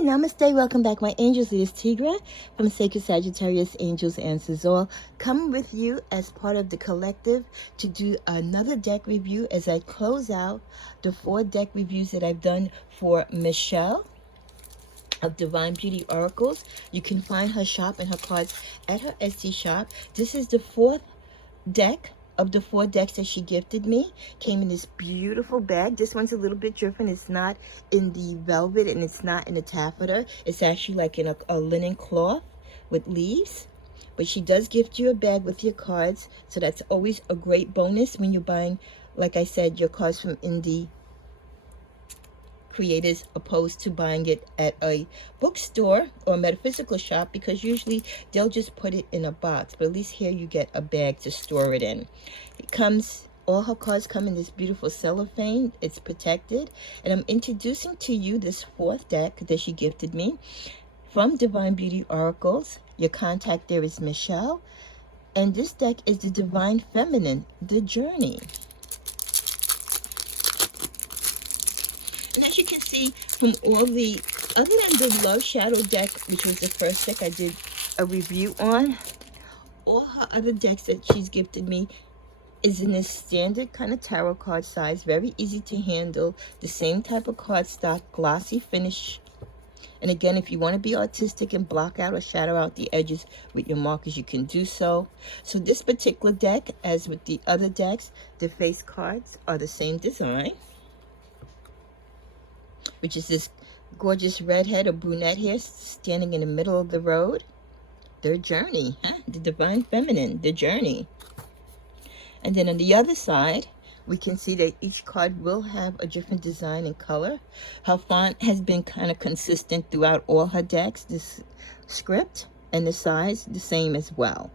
Namaste, welcome back my angels. It is Tigra from Sacred Sagittarius Angels Answers All, coming with you as part of the collective to do another deck review as I close out the 4 deck reviews that I've done for Michelle of Divine Beauty Oracles. You can find her shop and her cards at her Etsy shop. This is the 4th deck of the 4 decks that she gifted me. Came in this beautiful bag. This one's a little bit different. It's not in the velvet and it's not in the taffeta. It's actually like in a linen cloth with leaves. But she does gift you a bag with your cards, so that's always a great bonus when you're buying, like I said, your cards from indie creators opposed to buying it at a bookstore or a metaphysical shop, because usually they'll just put it in a box, but at least here you get a bag to store it in. It comes, all her cards come in this beautiful cellophane. It's protected, and I'm introducing to you this 4th deck that she gifted me from Divine Beauty Oracles. Your contact there is Michelle, and this deck is the Divine Feminine, the Journey. And as you can see from all the, other than the Love Shadow deck, which was the first deck I did a review on, all her other decks that she's gifted me is in this standard kind of tarot card size, very easy to handle, the same type of card stock, glossy finish. And again, if you want to be artistic and block out or shadow out the edges with your markers, you can do so. So this particular deck, as with the other decks, the face cards are the same design, which is this gorgeous redhead or brunette here standing in the middle of the road. Their journey, the Divine Feminine, the journey. And then on the other side, we can see that each card will have a different design and color. Her font has been kind of consistent throughout all her decks. This script and the size, the same as well.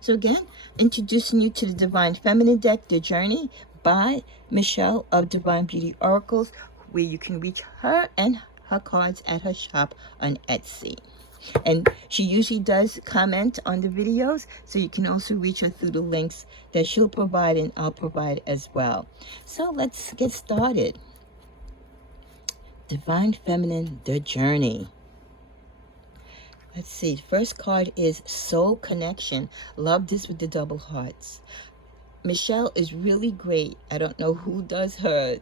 So again, introducing you to the Divine Feminine deck, The Journey, by Michelle of Divine Beauty Oracles, where you can reach her and her cards at her shop on Etsy. And she usually does comment on the videos, so you can also reach her through the links that she'll provide and I'll provide as well. So let's get started. Divine Feminine, The Journey. Let's see, first card is Soul Connection. Love this with the double hearts. Michelle is really great. I don't know who does her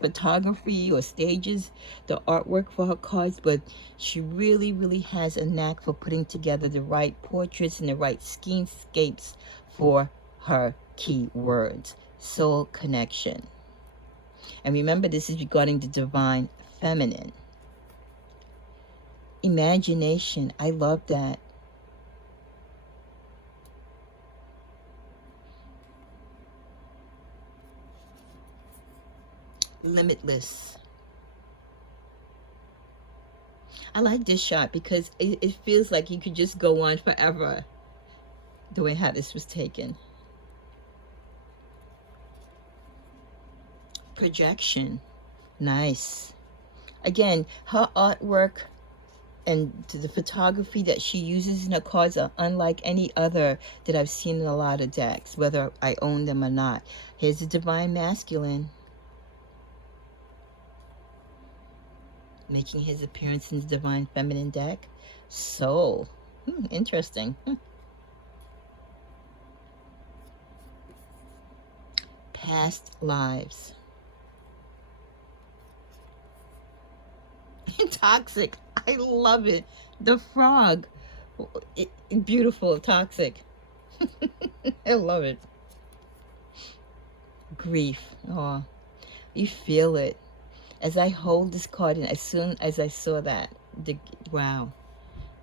photography or stages the artwork for her cards, but she really has a knack for putting together the right portraits and the right scenescapes for her key words. Soul Connection. And remember, this is regarding the Divine Feminine. Imagination. I love that. Limitless. I like this shot because it feels like you could just go on forever the way how this was taken. Projection. Nice. Again, her artwork and the photography that she uses in her cards are unlike any other that I've seen in a lot of decks, whether I own them or not. Here's the Divine Masculine, making his appearance in the Divine Feminine deck. Soul. Interesting. Past lives. Toxic. I love it. The frog. Beautiful. Toxic. I love it. Grief. Oh, you feel it. As I hold this card, and as soon as I saw that, wow,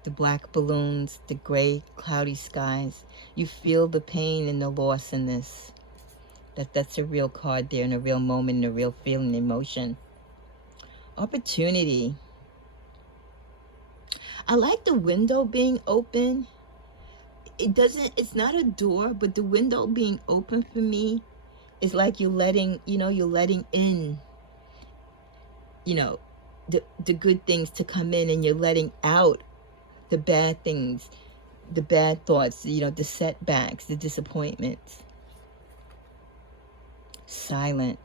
the black balloons, the gray cloudy skies, you feel the pain and the loss in this. That's a real card there, and a real moment, and a real feeling, emotion. Opportunity. I like the window being open. It's not a door, but the window being open for me is like you're letting in, the good things to come in, and you're letting out the bad things, the bad thoughts, the setbacks, the disappointments. Silent.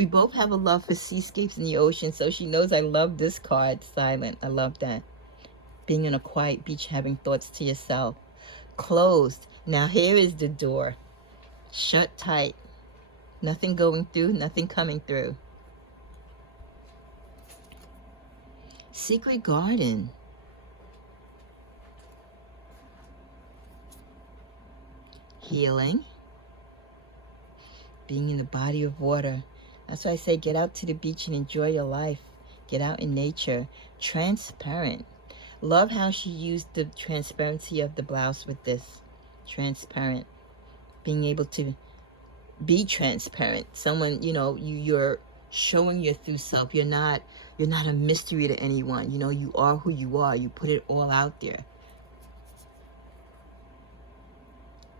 We both have a love for seascapes in the ocean, so she knows I love this card. Silent. I love that. Being on a quiet beach, having thoughts to yourself. Closed. Now here is the door. Shut tight. Nothing going through, nothing coming through. Secret garden. Healing. Being in the body of water. That's why I say get out to the beach and enjoy your life. Get out in nature. Transparent. Love how she used the transparency of the blouse with this. Transparent. Being able to be transparent. Someone, you know, you're showing your true self. You're not a mystery to anyone. You know, you are who you are. You put it all out there.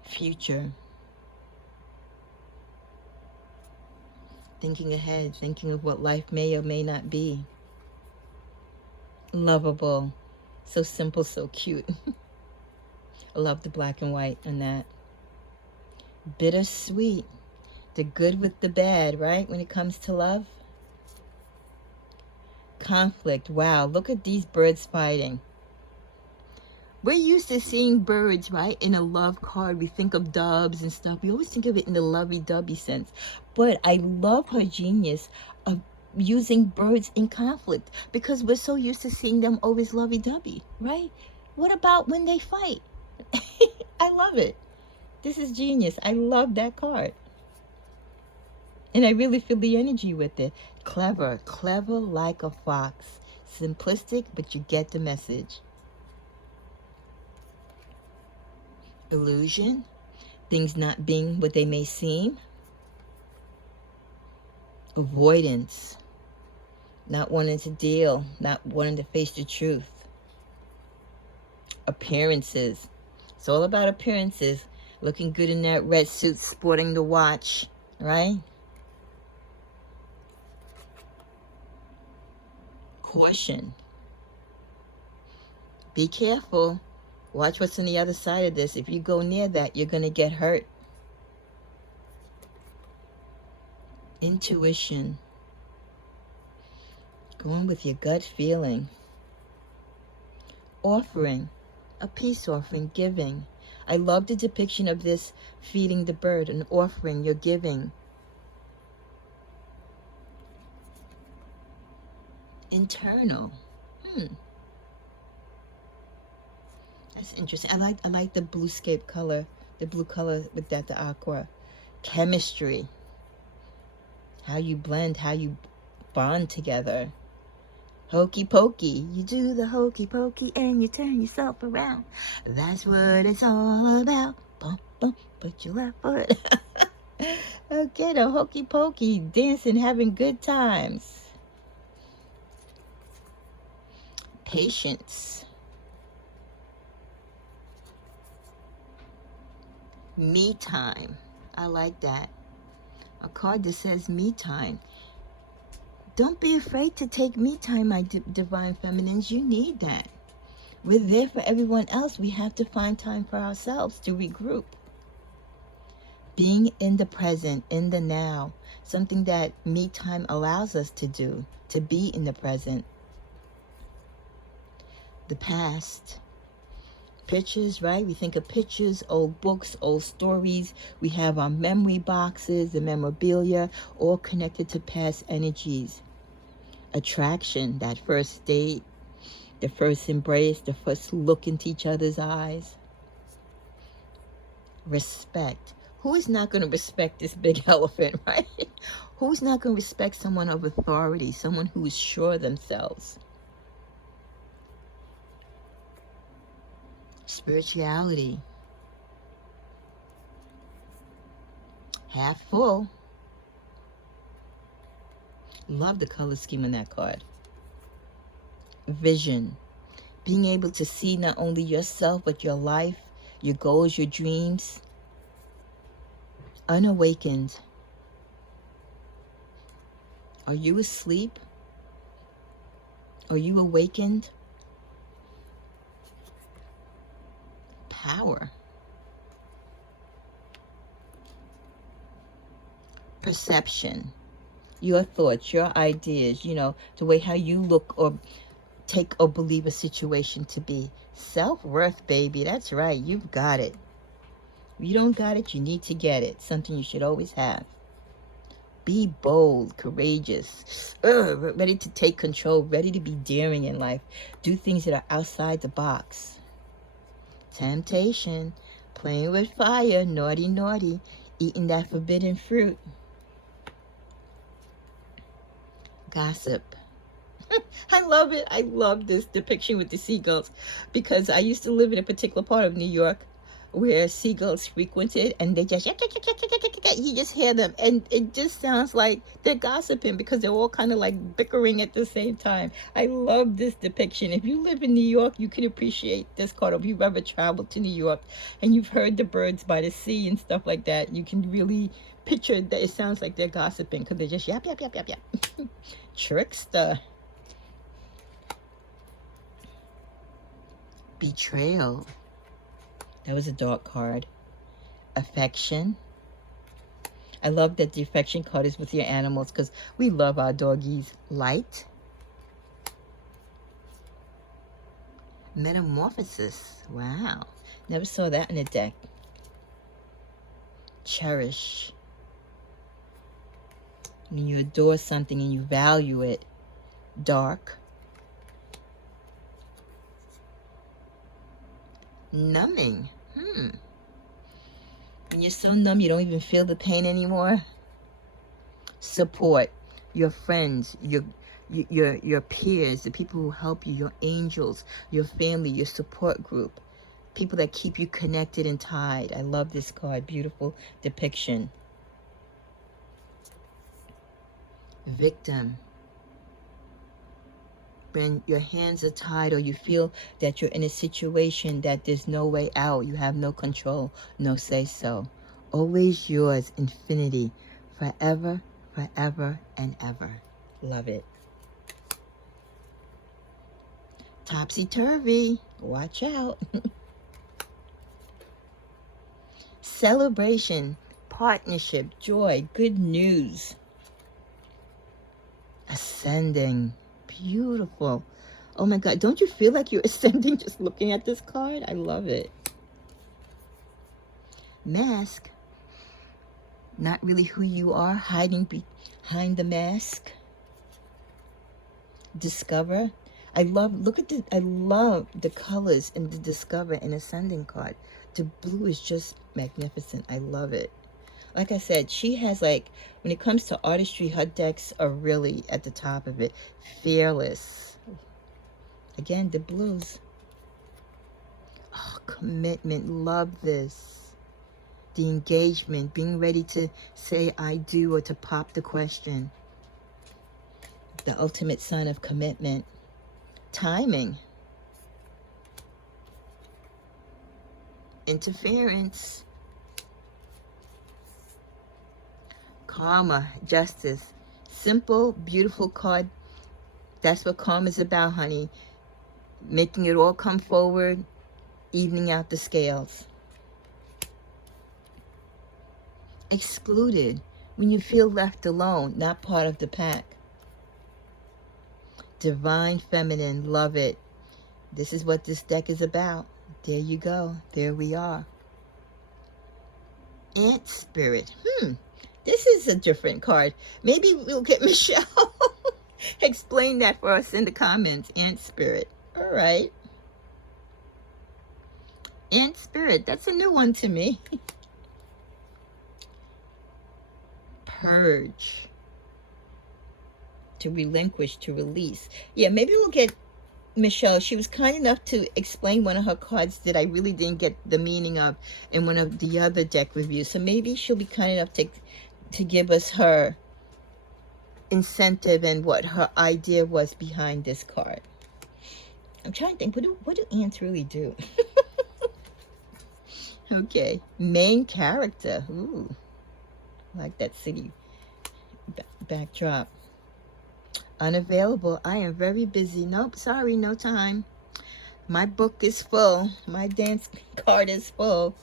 Future. Thinking ahead, thinking of what life may or may not be. Lovable. So simple, so cute. I love the black and white on that. Bittersweet. The good with the bad, right? When it comes to love. Conflict. Wow, look at these birds fighting. We're used to seeing birds, right, in a love card. We think of doves and stuff. We always think of it in the lovey-dovey sense. But I love her genius of using birds in conflict because we're so used to seeing them always lovey-dovey, right? What about when they fight? I love it. This is genius. I love that card. And I really feel the energy with it. Clever. Clever like a fox. Simplistic, but you get the message. Illusion. Things not being what they may seem. Avoidance. Not wanting to deal. Not wanting to face the truth. Appearances. It's all about appearances. Looking good in that red suit, sporting the watch, right? Caution. Be careful. Watch what's on the other side of this. If you go near that, you're going to get hurt. Intuition. Going with your gut feeling. Offering. A peace offering, giving. I love the depiction of this feeding the bird, an offering, you're giving. Internal. That's interesting. I like the bluescape color, the blue color with that, the aqua. Chemistry. How you blend, how you bond together. Hokey pokey. You do the hokey pokey and you turn yourself around. That's what it's all about. Bump, bump, put your left foot. Okay, the hokey pokey, dancing, having good times. Patience. Me time. I like that. A card that says me time. Don't be afraid to take me time, my divine feminines. You need that. We're there for everyone else. We have to find time for ourselves to regroup. Being in the present, in the now. Something that me time allows us to do. To be in the present. The past. Pictures, right? We think of pictures, old books, old stories. We have our memory boxes, the memorabilia, all connected to past energies. Attraction, that first date, the first embrace, the first look into each other's eyes. Respect. Who is not going to respect this big elephant, right? Who's not going to respect someone of authority, someone who is sure of themselves? Spirituality. Half full. Love the color scheme on that card. Vision. Being able to see not only yourself, but your life, your goals, your dreams. Unawakened. Are you asleep? Are you awakened? Power. Perception. your thoughts, your ideas, you know, the way how you look or take or believe a situation to be. Self-worth, baby. That's right. You've got it. If you don't got it, you need to get it. Something you should always have. Be bold, courageous, ready to take control, ready to be daring in life. Do things that are outside the box. Temptation, playing with fire, naughty, naughty, eating that forbidden fruit. Gossip. I love it. I love this depiction with the seagulls because I used to live in a particular part of New York where seagulls frequented, and they just, you just hear them, and it just sounds like they're gossiping because they're all kind of like bickering at the same time. I love this depiction. If you live in New York, you can appreciate this card. If you've ever traveled to New York and you've heard the birds by the sea and stuff like that, you can really picture that it sounds like they're gossiping because they're just yap, yap, yap, yap, yap. Trickster. Betrayal. That was a dark card. Affection. I love that the affection card is with your animals because we love our doggies. Light. Metamorphosis. Wow. Never saw that in a deck. Cherish. When you adore something and you value it. Dark. Numbing. When you're so numb you don't even feel the pain anymore. Support. Your friends, your peers, the people who help you, your angels, your family, your support group, people that keep you connected and tied. I love this card. Beautiful depiction. Victim. When your hands are tied or you feel that you're in a situation that there's no way out, you have no control, no say-so. Always yours, infinity, forever, forever, and ever. Love it. Topsy-turvy. Watch out. Celebration, partnership, joy, good news. Ascending. Beautiful. Oh my God, don't you feel like you're ascending just looking at this card? I love it. Mask. Not really who you are, hiding behind the mask. Discover. I love the colors in the Discover and Ascending card. The blue is just magnificent. I love it. Like I said, she has, like, when it comes to artistry, her decks are really at the top of it. Fearless. Again, the blues. Oh, commitment. Love this. The engagement. Being ready to say I do or to pop the question. The ultimate sign of commitment. Timing. Interference. Karma, justice. Simple, beautiful card. That's what karma is about, honey. Making it all come forward, evening out the scales. Excluded, when you feel left alone, not part of the pack. Divine feminine, love it. This is what this deck is about. There you go. There we are. Ant spirit. This is a different card. Maybe we'll get Michelle. Explain that for us in the comments. Ant spirit. All right. Ant spirit. That's a new one to me. Purge. To relinquish, to release. Yeah, maybe we'll get Michelle. She was kind enough to explain one of her cards that I really didn't get the meaning of in one of the other deck reviews. So maybe she'll be kind enough to give us her incentive and what her idea was behind this card. I'm trying to think, what do ants really do? Okay, main character. Ooh, I like that city backdrop. Unavailable. I am very busy. Nope, sorry, no time. My book is full. My dance card is full.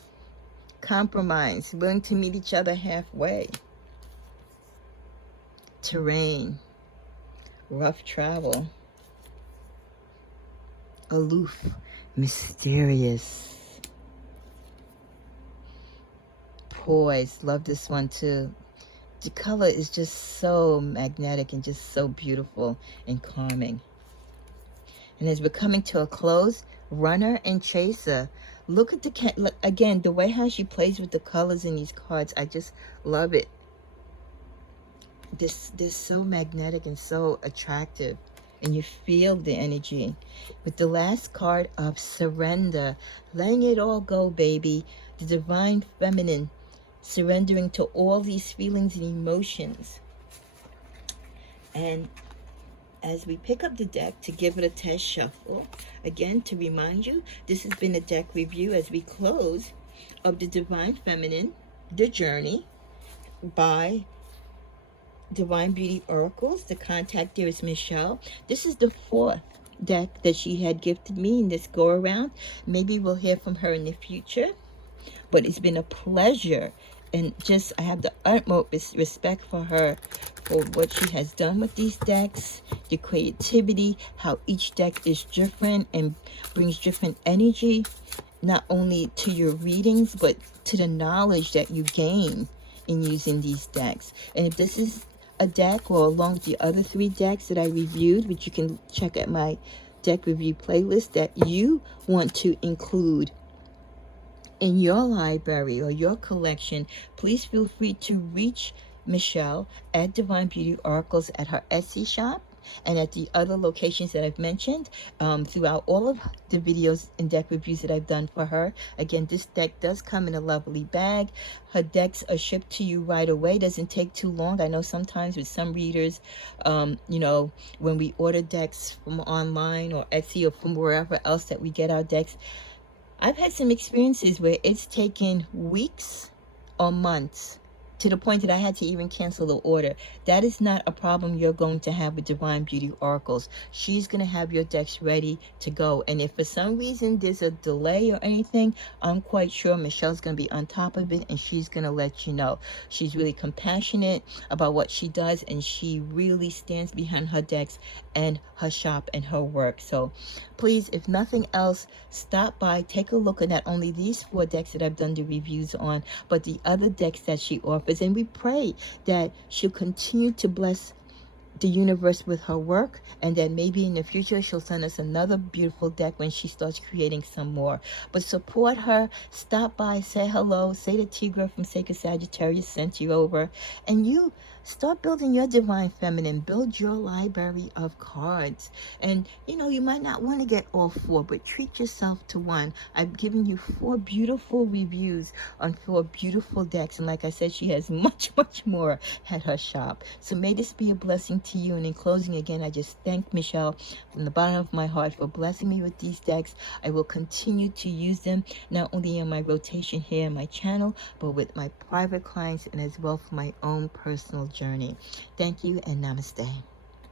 Compromise. Willing to meet each other halfway. terrain, rough travel, aloof, mysterious, poise. Love this one too. The color is just so magnetic and just so beautiful and calming. And as we're coming to a close, runner and chaser. Look at the, again, the way how she plays with the colors in these cards. I just love it. This so magnetic and so attractive. And you feel the energy. With the last card of surrender. Letting it all go, baby. The divine feminine. Surrendering to all these feelings and emotions. And as we pick up the deck to give it a test shuffle, again, to remind you, this has been a deck review as we close of the Divine Feminine, The Journey, by Divine Beauty Oracles. The contact there is Michelle. This is the fourth deck that she had gifted me in this go around. Maybe we'll hear from her in the future, but it's been a pleasure. And just, I have the utmost respect for her, for what she has done with these decks, the creativity, how each deck is different and brings different energy, not only to your readings, but to the knowledge that you gain in using these decks. And if this is a deck, or along with the other 3 decks that I reviewed, which you can check at my deck review playlist, that you want to include in your library or your collection, please feel free to reach Michelle at Divine Beauty Oracles at her Etsy shop and at the other locations that I've mentioned throughout all of the videos and deck reviews that I've done for her. Again, this deck does come in a lovely bag. Her decks are shipped to you right away. Doesn't take too long. I know sometimes with some readers, you know, when we order decks from online or Etsy or from wherever else that we get our decks, I've had some experiences where it's taken weeks or months to the point that I had to even cancel the order. That is not a problem you're going to have with Divine Beauty Oracles. She's going to have your decks ready to go. And if for some reason there's a delay or anything, I'm quite sure Michelle's going to be on top of it and she's going to let you know. She's really compassionate about what she does, and she really stands behind her decks and her shop and her work. So please, if nothing else, stop by, take a look at not only these 4 decks that I've done the reviews on, but the other decks that she offers. And we pray that she'll continue to bless the universe with her work, and that maybe in the future she'll send us another beautiful deck when she starts creating some more. But support her, stop by, say hello, say that Tigra from Sacred Sagittarius sent you over, and you start building your Divine Feminine. Build your library of cards. And you know, you might not want to get all 4, but treat yourself to one. I've given you 4 beautiful reviews on 4 beautiful decks, and like I said, she has much more at her shop. So may this be a blessing to you. And in closing, again, I just thank Michelle from the bottom of my heart for blessing me with these decks. I will continue to use them not only in my rotation here on my channel, but with my private clients and as well for my own personal journey. Thank you and namaste.